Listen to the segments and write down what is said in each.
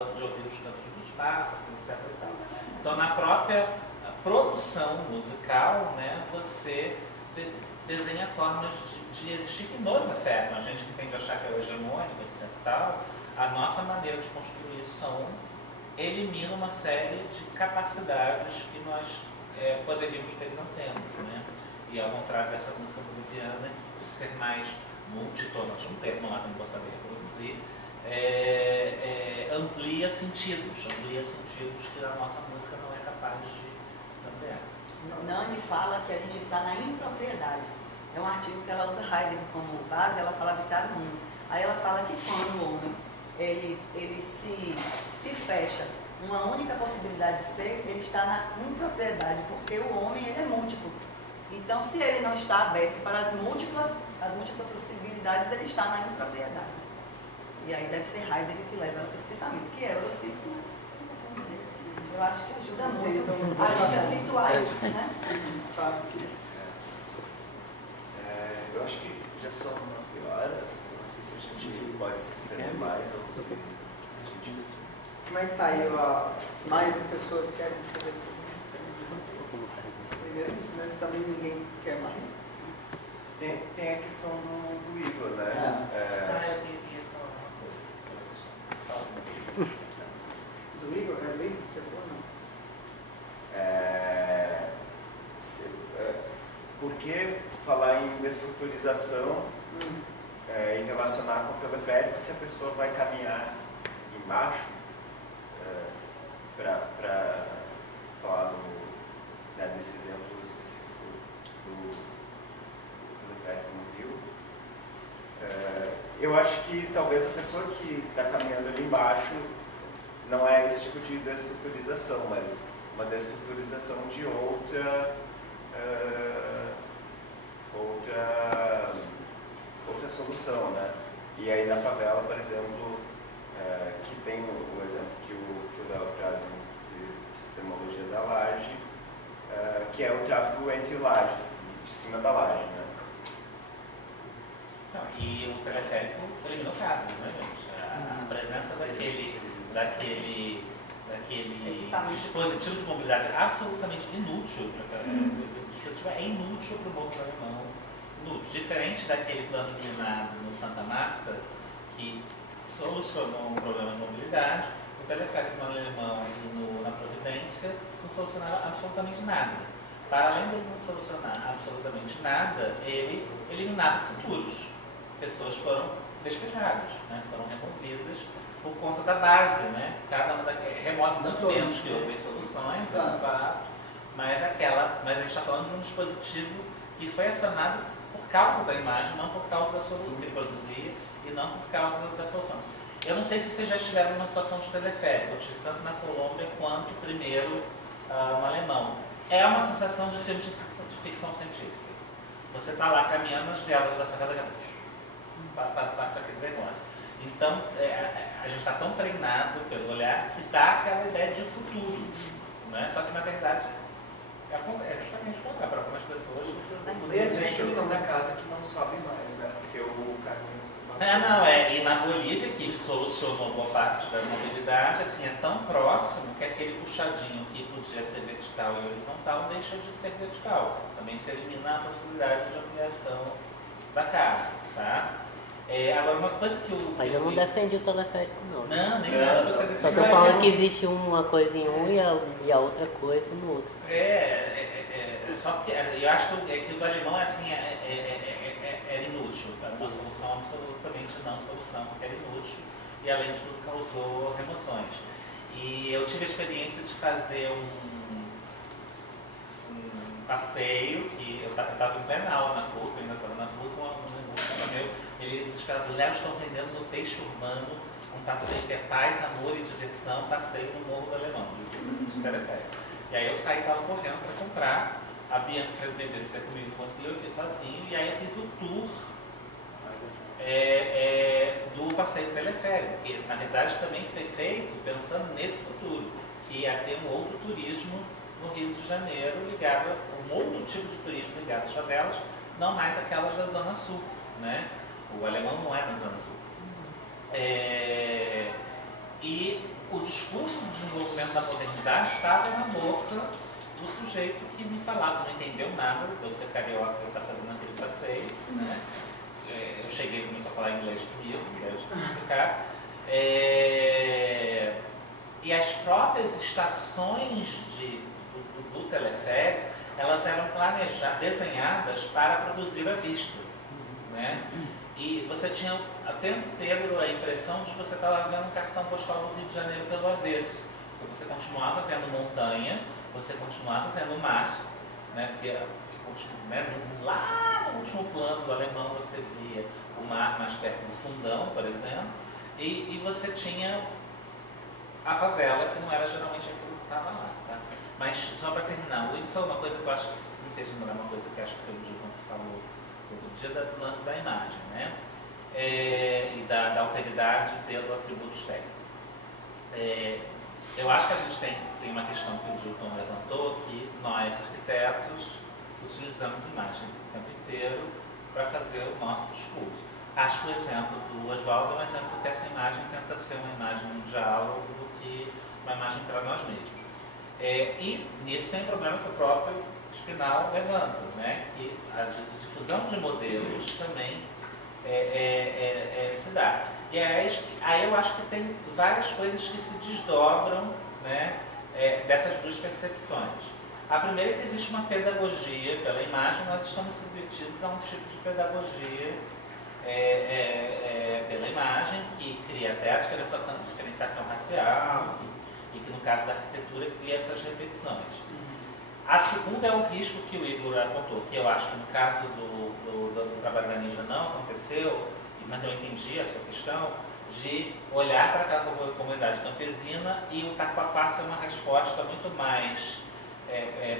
de ouvir os cantos dos pássaros, etc. E tal. Então, na própria produção musical, né, você desenha formas de existir que nos afetam. A gente que tende a achar que é o hegemônico, etc. E tal, a nossa maneira de construir som elimina uma série de capacidades que nós poderíamos ter e não temos, né? E ao contrário dessa música boliviana, que por ser mais multitona, de um termo lá que eu não vou saber reproduzir, amplia sentidos que a nossa música não é capaz de ampliar. Nani fala que a gente está na impropriedade. É um artigo que ela usa Heidegger como base, ela fala habitar o mundo. Aí ela fala que quando o homem ele se fecha uma única possibilidade de ser, ele está na impropriedade, porque o homem ele é múltiplo. Então, se ele não está aberto para as múltiplas possibilidades, ele está na impropriedade. E aí deve ser Heidegger que leva esse pensamento, que é eurocíclico, mas eu acho que ajuda muito a gente a situar isso, né? Eu acho que já são 9 horas, não sei se a gente pode se estender mais ou se a gente... Como é que está aí? Mais pessoas querem fazer primeiro isso, né? Se também ninguém quer mais. Tem a questão do Igor, né? Do Igor? É do Igor que você falou, não? Por que falar em desfuturização e relacionar com o teleférico se a pessoa vai caminhar embaixo para falar desse exemplo específico do teleférico no Rio? Eu acho que talvez a pessoa que está caminhando ali embaixo não é esse tipo de desfuturização, mas uma desfuturização de outra solução, né? E aí na favela, por exemplo, que tem o exemplo que o Léo traz de epistemologia da laje, que é o tráfego entre lajes, de cima da laje, né? Não, e o teleférico eliminou casos, né, gente? A presença daquele dispositivo de mobilidade absolutamente inútil, o dispositivo é inútil para o morro do Alemão, inútil. Diferente daquele plano inclinado no Santa Marta, que solucionou um problema de mobilidade, o teleférico no Alemão e na Providência não solucionava absolutamente nada. Para além de não solucionar absolutamente nada, ele eliminava futuros. Pessoas foram despejadas, né? Foram removidas por conta da base, né? Cada uma remove muito menos que outras soluções, é um fato, mas a gente está falando de um dispositivo que foi acionado por causa da imagem, não por causa da solução que ele produzia e não por causa da solução. Eu não sei se vocês já estiveram numa situação de teleférico, eu tive tanto na Colômbia quanto primeiro no Alemão. É uma sensação de filme de ficção científica. Você está lá caminhando nas vielas da favela e passa aquele negócio. Então, a gente está tão treinado pelo olhar que dá aquela ideia de futuro, né? Só que, na verdade, é justamente o contrário. Para algumas pessoas, o futuro Mesmo a questão da casa que não sobe mais, né? Porque o caminho... E na Bolívia, que solucionou boa parte da mobilidade, assim, é tão próximo que aquele puxadinho que podia ser vertical e horizontal deixa de ser vertical. Também se elimina a possibilidade de ampliação da casa, tá? Agora, uma coisa que o... Mas eu não defendi o teleférico, não. Não, nem acho que você defende. Só tô falando que existe uma coisa em um e a outra coisa no outro. Só porque eu acho que o do alemão assim, era inútil. Era uma solução absolutamente não solução, porque era inútil e, além de tudo, causou remoções. E eu tive a experiência de fazer um passeio, que eu estava em plena aula na PUC, ainda estava na PUC, um meu, ele desesperado, Léo, estão vendendo no Peixe Urbano um passeio que é paz, amor e diversão, passeio no Morro do Alemão, de teleférico. E aí eu saí, estava correndo para comprar, a Bianca foi beber, você comigo, conseguiu, eu fiz sozinho, e aí eu fiz o tour do passeio teleférico, que na verdade também foi feito pensando nesse futuro, que ia ter um outro turismo no Rio de Janeiro, um outro tipo de turismo ligado às favelas, não mais aquelas da Zona Sul, né? O alemão não é na Zona Sul. E o discurso do desenvolvimento da modernidade estava na boca do sujeito que me falava, não entendeu nada, eu ser carioca, eu estar fazendo aquele passeio, né? Eu cheguei e começou a falar inglês comigo, quero explicar. E as próprias estações do teleférico, elas eram desenhadas para produzir a vista, né? E você tinha o tempo inteiro a impressão de que você estava vendo um cartão postal do Rio de Janeiro pelo avesso. Porque você continuava vendo montanha, você continuava vendo o mar, né? Porque, né, lá no último plano do alemão você via o mar mais perto do fundão, por exemplo, e você tinha a favela, que não era geralmente aquilo que estava lá. Tá? Mas, só para terminar, foi uma coisa que eu acho que me fez lembrar uma coisa que acho que foi o Dilton que falou outro dia, do lance da imagem, né? E da alteridade pelo atributos técnicos. Eu acho que a gente tem uma questão que o Dilton levantou, que nós, arquitetos, utilizamos imagens o tempo inteiro para fazer o nosso discurso. Acho que o exemplo do Oswaldo é um exemplo que essa imagem tenta ser uma imagem de um diálogo do que uma imagem para nós mesmos. E nisso tem um problema que o próprio Spinal levanta, né? Que a difusão de modelos também se dá. E aí eu acho que tem várias coisas que se desdobram, né, dessas duas percepções. A primeira é que existe uma pedagogia pela imagem, nós estamos submetidos a um tipo de pedagogia pela imagem, que cria até a diferenciação racial, e que no caso da arquitetura cria essas repetições. A segunda é o risco que o Igor apontou, que eu acho que no caso do trabalho da Ninja não aconteceu, mas eu entendi a sua questão, de olhar para aquela comunidade campesina e o Tatuapá ser uma resposta muito mais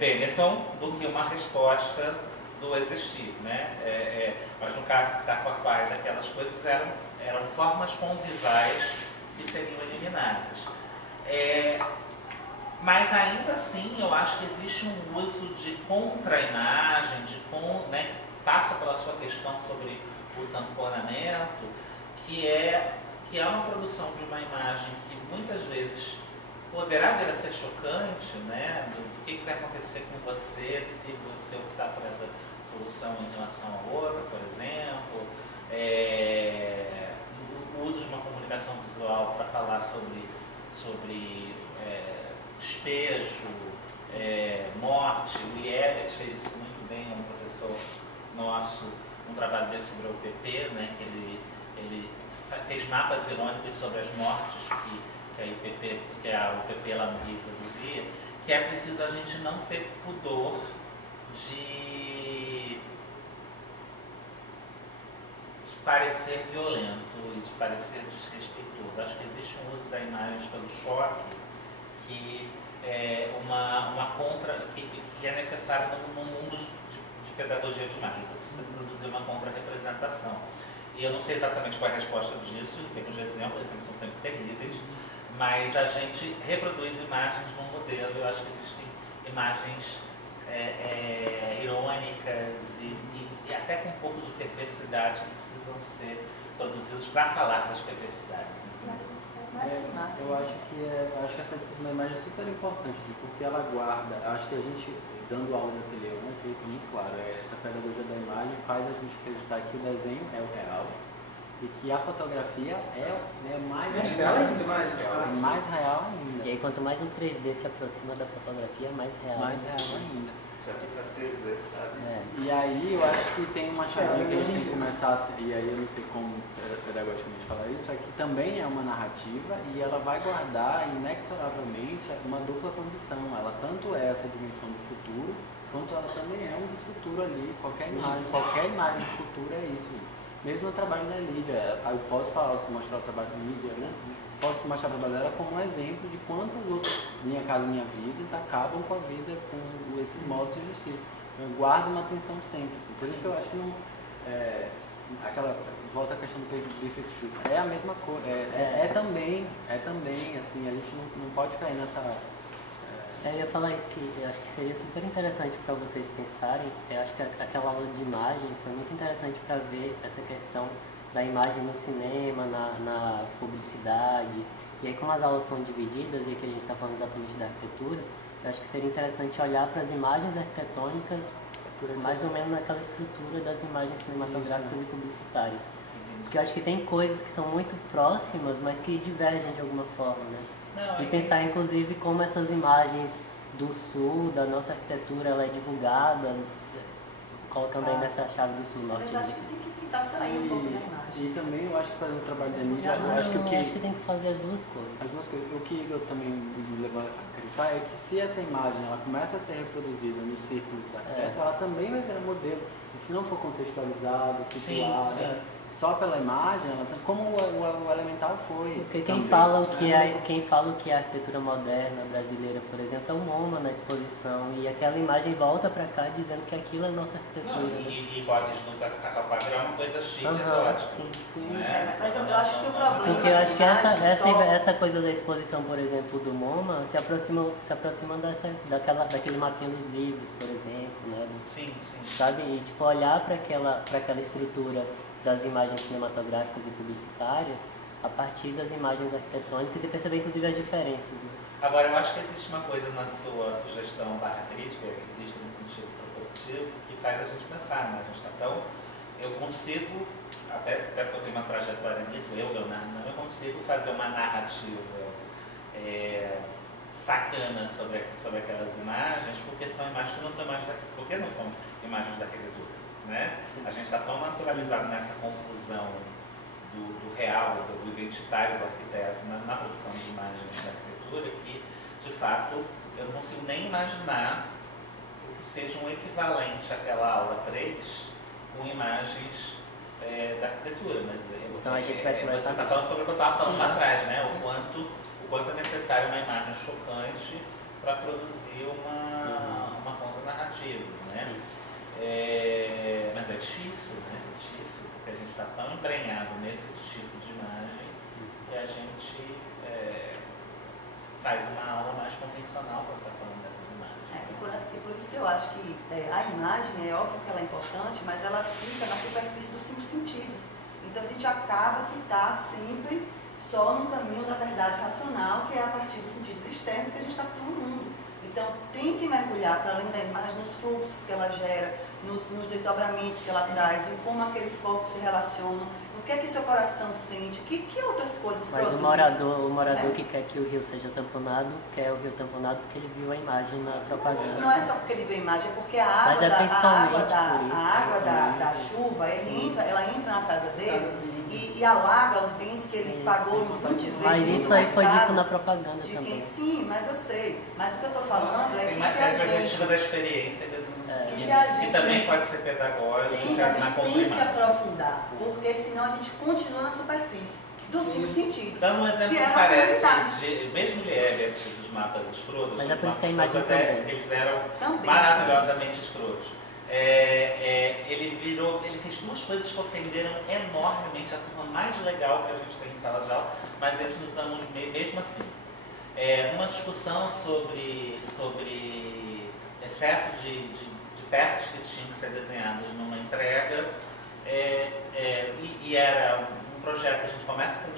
Benetton do que uma resposta do existir, né? Mas no caso do Tatuapá e daquelas coisas eram formas convivais que seriam eliminadas. Mas ainda assim eu acho que existe um uso de contra-imagem, né, que passa pela sua questão sobre o tamponamento, que é uma produção de uma imagem que muitas vezes poderá vir a ser chocante, né, do que vai acontecer com você se você optar por essa solução em relação a outra, por exemplo, o uso de uma comunicação visual para falar sobre despejo, morte. O Liebert fez isso muito bem, é um professor nosso, um trabalho dele sobre o UPP, né, que ele fez mapas irônicos sobre as mortes que a UPP lá no Rio produzia, que é preciso a gente não ter pudor de parecer violento e de parecer desrespeitoso. Acho que existe um uso da imagem pelo choque que é que é necessário no mundo de pedagogia de imagem. Você precisa produzir uma contra-representação. E eu não sei exatamente qual é a resposta disso, em termos de exemplo, os exemplos são sempre terríveis, mas a gente reproduz imagens num modelo. Eu acho que existem imagens irônicas e até com um pouco de perversidade que precisam ser produzidas para falar das perversidades. Mais que imagem. Eu acho que essa discussão da imagem é super importante, assim, porque ela guarda, acho que a gente, dando aula no ateliê, né, que isso é muito claro, essa pedagogia da imagem faz a gente acreditar que o desenho é o real e que a fotografia é mais real. Mais real ainda. E aí quanto mais o 3D se aproxima da fotografia, mais real. Mais real ainda. Sabe que faz 3D, sabe? E aí eu acho que tem uma chavinha que a gente tem que começar, e aí eu não sei como pedagogicamente falar isso, é que também é uma narrativa e ela vai guardar inexoravelmente uma dupla condição. Ela tanto é essa dimensão do futuro, quanto ela também é um desfuturo ali. Qualquer imagem do futuro é isso. Mesmo no trabalho da Lídia, eu posso mostrar o trabalho da Lídia, né? Posso mostrar o trabalho dela como um exemplo de quantas outras Minha Casa Minha Vida acabam com a vida com esses modos de existir. Eu guardo uma atenção sempre, assim. Por isso que eu acho que não... volta à questão do Perfect Truth. É a mesma coisa, também, assim, a gente não pode cair nessa... Eu ia falar isso, que eu acho que seria super interessante para vocês pensarem. Eu acho que aquela aula de imagem foi muito interessante para ver essa questão da imagem no cinema, na publicidade, E aí, como as aulas são divididas, e aqui a gente está falando exatamente da arquitetura, eu acho que seria interessante olhar para as imagens arquitetônicas mais ou menos naquela estrutura das imagens cinematográficas e publicitárias. Porque eu acho que tem coisas que são muito próximas, mas que divergem de alguma forma, né? Não, E pensar, inclusive, como essas imagens do sul, da nossa arquitetura, ela é divulgada, colocando aí nessa chave do sul, norte. Mas acho que tem que tentar sair um pouco da imagem. E também eu acho que fazendo o trabalho da mídia, eu acho que o que... acho que tem que fazer as duas coisas. As duas coisas. O que eu também me levo a acreditar é que se essa imagem ela começa a ser reproduzida no círculo do arquiteto, ela também vai virar modelo. E se não for contextualizada, situada, só pela imagem, ela tá, como o elemental foi. Porque quem fala o que é a arquitetura moderna brasileira, por exemplo, é o MoMA na exposição, e aquela imagem volta para cá dizendo que aquilo é nossa arquitetura. Não, e Borges do Cacapá virar uma coisa chique, exótica. Sim. Né? Mas eu acho que o problema Porque eu acho que só... essa coisa da exposição, por exemplo, do MoMA, se aproxima daquele mapinha dos livros, por exemplo, né? Sim. Sabe? E tipo, olhar para aquela estrutura das imagens cinematográficas e publicitárias a partir das imagens arquitetônicas e perceber inclusive as diferenças. Né? Agora, eu acho que existe uma coisa na sua sugestão crítica, crítica no sentido propositivo, que faz a gente pensar, né? Então, eu consigo, até porque eu tenho uma trajetória nisso, Leonardo, eu consigo fazer uma narrativa sacana sobre aquelas imagens, porque são imagens que não são imagens da arquitetura. Né? A gente está tão naturalizado nessa confusão do real, do identitário do arquiteto na produção de imagens da arquitetura que, de fato, eu não consigo nem imaginar o que seja um equivalente àquela aula 3 com imagens da arquitetura. Mas então, a gente vai você está falando sobre o que eu estava falando lá atrás, né? O quanto é necessário uma imagem chocante para produzir uma contra-narrativa. Né? Mas é difícil, né? É difícil, porque a gente está tão embrenhado nesse tipo de imagem que a gente faz uma aula mais convencional para estar falando dessas imagens. E por isso que eu acho que a imagem, é óbvio que ela é importante, mas ela fica na superfície dos 5 sentidos. Então a gente acaba que está sempre só no caminho da verdade racional, que é a partir dos sentidos externos que a gente está todo mundo. Então, tem que mergulhar para além da imagem nos fluxos que ela gera, nos desdobramentos que ela traz, em como aqueles corpos se relacionam, o que é que seu coração sente, que outras coisas Mas produzem. o morador que quer que o rio seja tamponado, quer o rio tamponado porque ele viu a imagem na propaganda. Não é só porque ele vê a imagem, é porque a água da chuva, ela entra na casa dele e alaga os bens que ele pagou em 20 vezes. Mas isso aí foi dito na propaganda também. Sim, mas eu sei. Mas o que eu estou falando é que se a gente... da experiência que também pode ser pedagógico, a gente tem que aprofundar, porque senão a gente continua na superfície dos 5 sentidos. Dando um exemplo que é que a parece, mesmo Liebert dos mapas escrotos, mas é por isso que a imagem eles eram também maravilhosamente escrotos. Ele fez 2 coisas que ofenderam enormemente a turma mais legal que a gente tem em sala de aula, mas eles nos damos mesmo assim. Numa discussão sobre excesso de peças que tinham que ser desenhadas numa entrega, e era um projeto que a gente começa com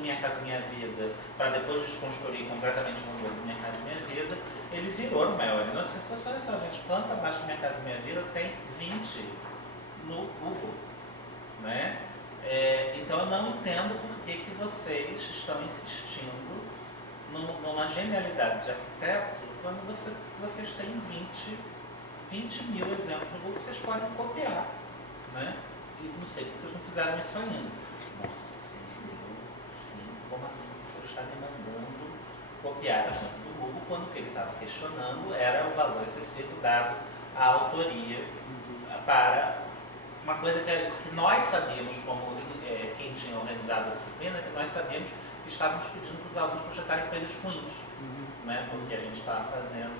Minha Casa Minha Vida, para depois desconstruir completamente o modelo de Minha Casa Minha Vida. Ele virou no maior. Nós falamos, olha só, gente, planta abaixo de Minha Casa Minha Vida tem 20 no Google. Né? Então eu não entendo por que vocês estão insistindo numa genialidade de arquiteto quando vocês têm 20 mil exemplos no Google que vocês podem copiar. Né? E não sei porque vocês não fizeram isso ainda. Nossa, sim, como assim o professor está me mandando copiar a conta do Google quando o que ele estava questionando era o valor excessivo dado à autoria para uma coisa que nós sabíamos, como quem tinha organizado a disciplina, que nós sabíamos que estávamos pedindo para os alunos projetarem coisas ruins, né? Porque a gente estava fazendo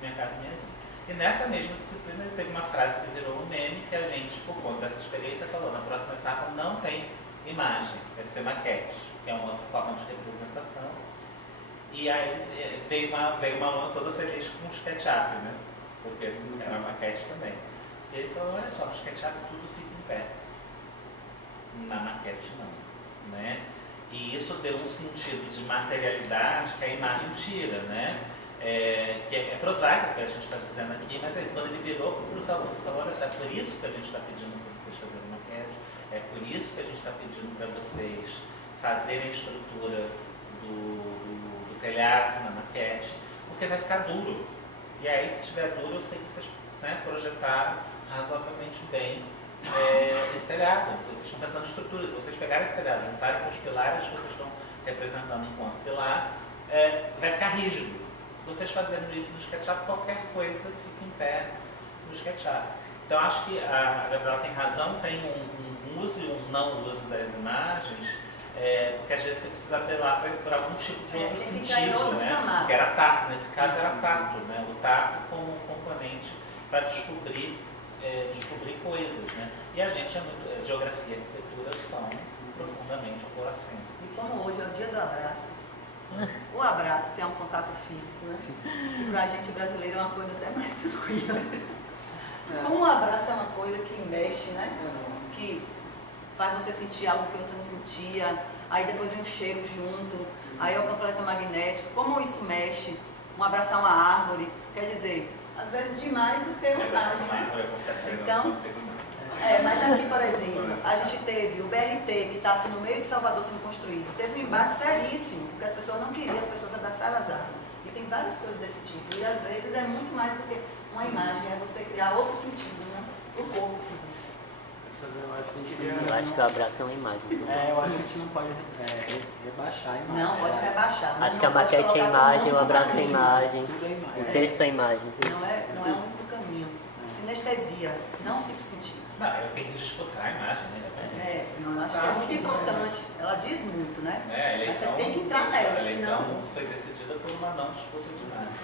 Minha Casa Minha Vida. E nessa mesma disciplina teve uma frase que virou um meme que a gente, por conta dessa experiência, falou: na próxima etapa não tem imagem, vai ser maquete, que é uma outra forma de representação. E aí veio uma aluna toda feliz com o SketchUp, né? Porque era uma maquete também. E ele falou: olha só, no SketchUp tudo fica em pé, na maquete não, né? E isso deu um sentido de materialidade que a imagem tira, né? Que é prosaico que a gente está dizendo aqui, mas é isso. Quando ele virou para os alunos e falou, olha só, é por isso que a gente está pedindo para vocês fazerem maquete, é por isso que a gente está pedindo para vocês fazerem a estrutura do telhado na maquete, porque vai ficar duro. E aí, se tiver duro, eu sei que vocês, né, projetaram razoavelmente bem esse telhado. Vocês estão pensando em estrutura. Se vocês pegarem esse telhado, juntarem com os pilares que vocês estão representando enquanto pilar, vai ficar rígido. Se vocês fazerem isso no SketchUp, qualquer coisa fica em pé no SketchUp. Então, acho que a Gabriela tem razão, tem um uso e um não uso das imagens, porque às vezes você precisa apelar para algum tipo de outro sentido, né? Que era tato, nesse caso era tato, né? O tato como componente para descobrir coisas, né? E a gente geografia e arquitetura são profundamente complacentes. E como hoje é o dia do abraço, o abraço que é um contato físico, né? Que pra gente brasileiro é uma coisa até mais tranquila. Como o abraço é uma coisa que mexe, né? Que faz você sentir algo que você não sentia, aí depois vem o cheiro junto, aí é o campo eletromagnético, como isso mexe, um abraçar uma árvore, quer dizer, às vezes demais do que vontade, né? Então, mas aqui, por exemplo, a gente teve o BRT, que está aqui no meio de Salvador sendo construído, teve um embate seríssimo, porque as pessoas não queriam, as pessoas abraçaram as árvores. E tem várias coisas desse tipo, e às vezes é muito mais do que uma imagem, é você criar outro sentido, né? O corpo, inclusive. Eu acho que o abraço é uma imagem. Eu acho que a gente não pode rebaixar a imagem. Não, pode rebaixar. Acho que a maquete é imagem, o abraço é imagem, Tudo é imagem. o texto é imagem. Não é o único caminho. Sinestesia, não cinco sentidos. Não, eu tenho que disputar a imagem, né? Eu acho que é muito importante. Ela diz muito, né? A eleição, mas você tem que entrar nela, a eleição senão... foi decidida por uma não disputa de imagem.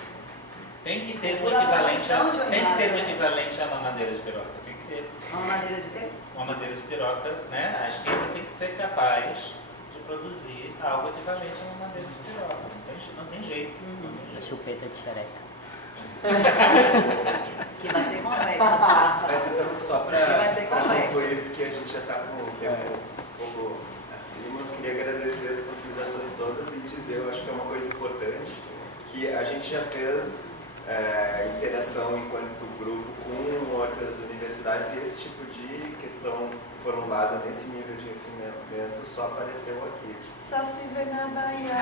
Tem que ter um Por aproximação de uma equivalente a mamadeira de piroca. Tem que ter Uma madeira de quê? uma madeira de piroca, né? A esquerda tem que ser capaz de produzir algo equivalente a uma madeira de piroca. Não tem jeito. Não tem jeito. Chupeta de xereca. Que vai ser convexa. Mas então, só Que vai ser para convexa. concluir, porque a gente já está com o tempo um pouco acima, eu queria agradecer as considerações todas e dizer, eu acho que é uma coisa importante, que a gente já fez interação enquanto grupo com outras universidades e esse tipo de questão formulada nesse nível de refinamento só apareceu aqui. Só se vê na Bahia.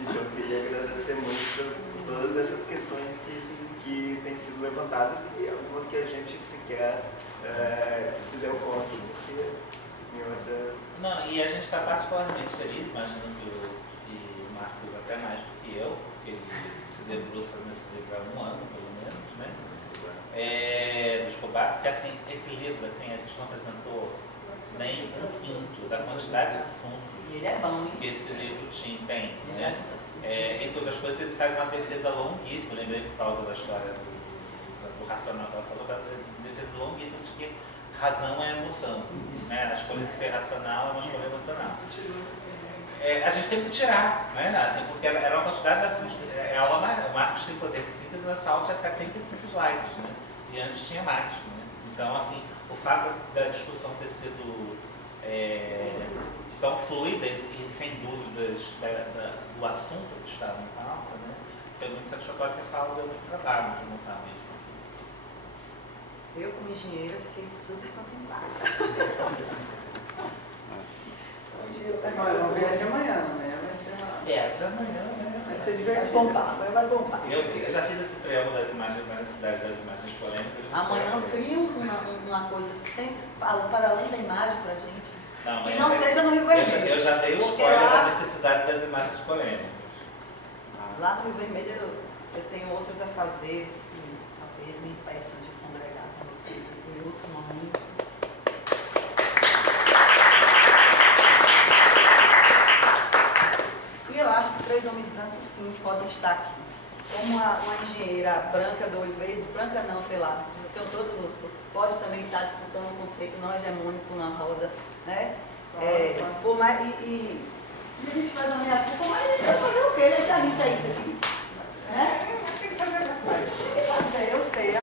Então eu queria agradecer muito por todas essas questões que têm sido levantadas e algumas que a gente sequer se deu conta, porque em outras... Não, e a gente está particularmente feliz, imagino que o Marcos até mais do que eu, porque ele se debruça nesse livro há um ano, pelo menos, né? Do Escobar, porque assim, esse livro, assim, a gente não apresentou nem um quinto da quantidade de assuntos Ele é bom, hein? que esse livro tem, né? Entre outras coisas, ele faz uma defesa longuíssima, eu lembrei por causa da história do racional que ela falou, defesa longuíssima de que razão é emoção, né? A escolha de ser racional é uma escolha emocional. A gente teve que tirar, né? Assim, porque era uma quantidade assim, o Marcos tem poder de síntese, essa aula tinha 75 slides, né? E antes tinha mais, né? Então, assim, o fato da discussão ter sido tão fluida e sem dúvidas do assunto que estava em pauta, né? Foi muito satisfatório que essa aula deu muito trabalho de montar mesmo. Eu, como engenheira, fiquei super contemplada. Vamos ver de amanhã, amanhã vai ser De amanhã, né? vai ser divertido. Vai bombar. Eu já fiz esse preâmbulo das imagens da necessidade das imagens polêmicas. Amanhã eu crio uma coisa sempre falando para além da imagem pra gente. Não, Que não seja no Rio Vermelho. Eu já dei o Porque spoiler lá- da necessidade das imagens polêmicas. Lá no Rio Vermelho eu tenho outros afazeres que talvez me impeçam de congregar com você em outro momento. E eu acho que 3 homens brancos sim podem estar aqui. Como uma engenheira branca do olho verde, branca não, sei lá, eu tenho todos os, pode também estar disputando um conceito não hegemônico na roda, né? Por mais, e a gente faz uma minha culpa, mas a gente vai fazer o quê? Deixa a gente aí, isso aqui. Né? Tem que fazer alguma coisa. Tem que fazer, eu sei.